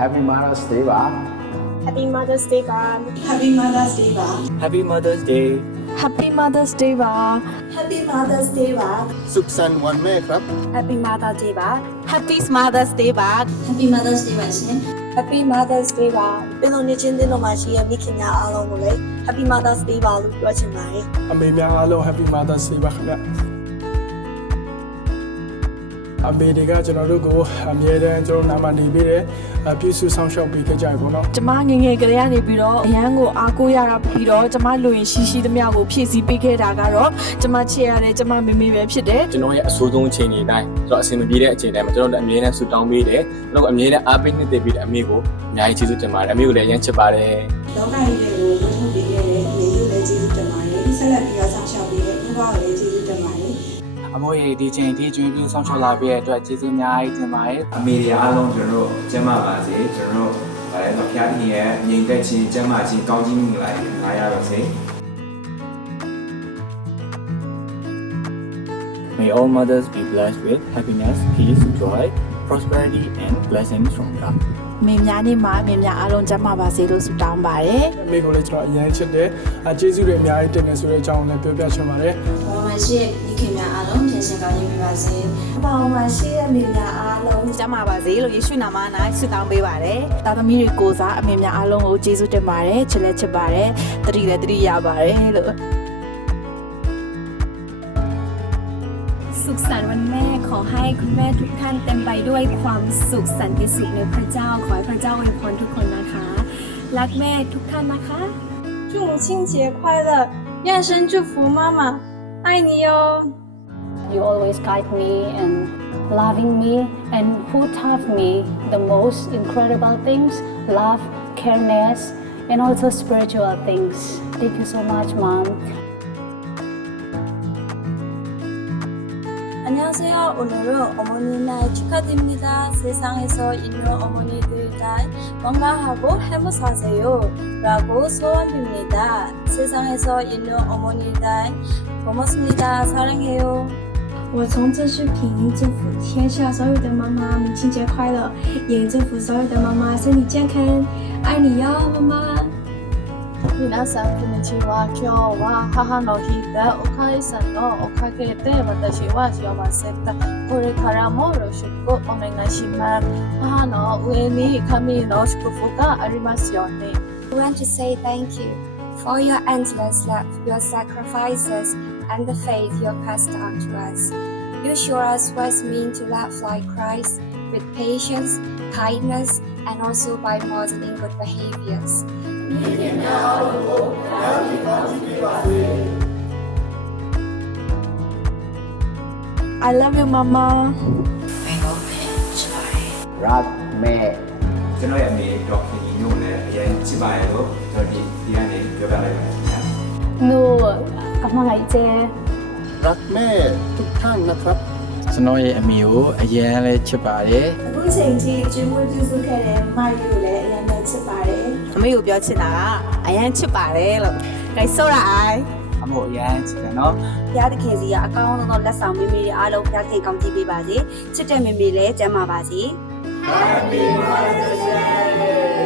Happy Mother's Day ပါ Happy Mother's Day ပါ Happy Mother's Day ပါ Happy Mother's Day Happy Mother's Day ပါ Happy Mother's Day ပါ สุขสันต์วันแม่ครับ Happy Mother's Day ပါ Happy Mother's Day ပါ Happy Mother's Day ပါရှင် Happy Mother's Day ပါပြည်သူနေချင်းတင်းတော်မှာရှိတဲ့မိခင်များအားလုံးကိုလည်း Happy Mother's Day ပါလို့ပြောချင်ပါတယ် အမေများအားလုံး Happy Mother's Day ပါခင်ဗျ အမေတွေကကျွန်တော်တို့ကိုအမြဲတမ်းကျွန်တော်နာမနေပြီးတယ်အပြည့်စုံဆောင်ရှောက်ပေးခဲ့ကြပြီပေါ့နော်ကျမငယ်ငယ်ကလေးကနေပြီးတော့အရန်ကိုအားကိုးရတာပြီးတော့ကျမလူရင်ရှိရှိသမျှကိုဖြည့်ဆည်းပေးခဲ့တာကတော့ကျမချစ်ရတဲ့ကျမမေမေပဲဖြစ်တယ်ကျွန်တော်ရဲ့အဆိုးဆုံးအချိန်တွေအတိုင်းကျွန်တော်အဆင်မပြေတဲ့အချိန်တိုင်းမှာကျွန်တော်တို့အမြဲတမ်းဆူတောင်းပေးတယ်ကျွန်တော်ကအမြဲတမ်းအားပေးနှစ်သိပေးတဲ့အမေကိုအများကြီးကျေးဇူးတင်ပါတယ်အမေကိုလည်းအရင်ချစ်ပါတယ်လောကကြီးတွေကို အမိုးရေဒီချိန်ဒီကျွေးပြီးဆောင်းချောလာပေးတဲ့အတွက်ကျေးဇူးအများကြီးတင်ပါတယ် အမေတွေအားလုံးကျွန်တော်တို့ကျမ်းမာပါစေကျွန်တော်တို့ဗါလဲတော့ဖျားတင်ရဲ့ငြိမ်သက်ခြင်းကျမ်းမာခြင်းကောင်းခြင်းမင်္ဂလာတွေခံရပါစေ May all mothers be blessed with happiness, peace, joy, prosperity and blessings from God. မေများနေမှာမေများအားလုံးကျန်းမာပါစေလို့ဆုတောင်းပါတယ်အမေကိုလည်းကျွန်တော်အရင်ချစ်တယ်အကျေးဇူးတွေအများကြီးတင်တယ်ဆိုတဲ့အကြောင်းလည်းပြောပြချင်ပါတယ်။ဘာမှရှိတဲ့မိခင်များအားလုံးပြင်ဆင်ကောင်းခြင်းပြပါစေ။ဘာမှရှိတဲ့မိများအားလုံးကျမ်းပါပါစေလို့ယေရှုနာမ၌ဆုတောင်းပေးပါတယ်။တာသမီတွေကိုစားအမေများအားလုံးကိုကျေးဇူးတင်ပါတယ်ချစ်လည်းချစ်ပါတယ်တတိလည်းတတိရပါတယ်လို့ สุขสันต์วันแม่ขอให้คุณแม่ทุกท่านเต็มไปด้วยความสุขสันติสุขในพระเจ้า ขอให้พระเจ้าอวยพรทุกคนนะคะ รักแม่ทุกท่านนะคะ 祝母亲节快乐愿神祝福妈妈爱你哟 You always guide me and loving me and who taught me the most incredible things, love, careness, and also spiritual things. Thank you so much, Mom. 안녕하세요. 오늘은 어머니 날 축하드립니다. 세상에서 있는 어머니들 다 건강하고 행복하세요. 라고 소원입니다. 세상에서 있는 어머니들 고맙습니다. 사랑해요. 我从这视频祝福天下所有的妈妈母亲节快乐，也祝福所有的妈妈身体健康，爱你哟，妈妈。 皆さんこんにちは。今日は母の日でお母さんのおかげで私は幸せだ。これからもよろしくお願いします。母の上に神の祝福がありますように。 I want to say thank you for your endless love, your sacrifices, and the faith you passed on to us. You show us what it means to love like Christ with patience, kindness, and also by modeling good behaviors. I love you mama รักแม่ ကျွန်တော်ရဲ့အမေဒေါက်ခင်ကြီးတို့လည်းအရင်ချစ်ပါတယ်လို့ကျွန်တော်ဒီဒီကနေပြောပြလိုက်ပါတယ်ခင်ဗျာ No, come on, Ije. รักแม่ทุกท่านนะครับ ကျွန်တော်ရဲ့အမေကိုအရင်လည်းချစ်ပါတယ် အခုချိန်ကြီးကျွေးမွေးပြုစုခဲ့တဲ့မယူကိုလည်းအရင်နဲ့ချစ်ပါတယ် အ မေကိုပြောချင်တာကအရန်ချစ်ပါတယ်လို့ guys so right အမို့အရင်ချစ်တယ်နော်ဘုရားသခင်စီကအကောင်းဆုံးသောလက်ဆောင်မိမိတွေအားလုံးဘုရားသခင်ကောင်းချီးပေးပါစေချစ်တဲ့မိမိလည်းကျမ်းပါပါစေ Happy Mother's Day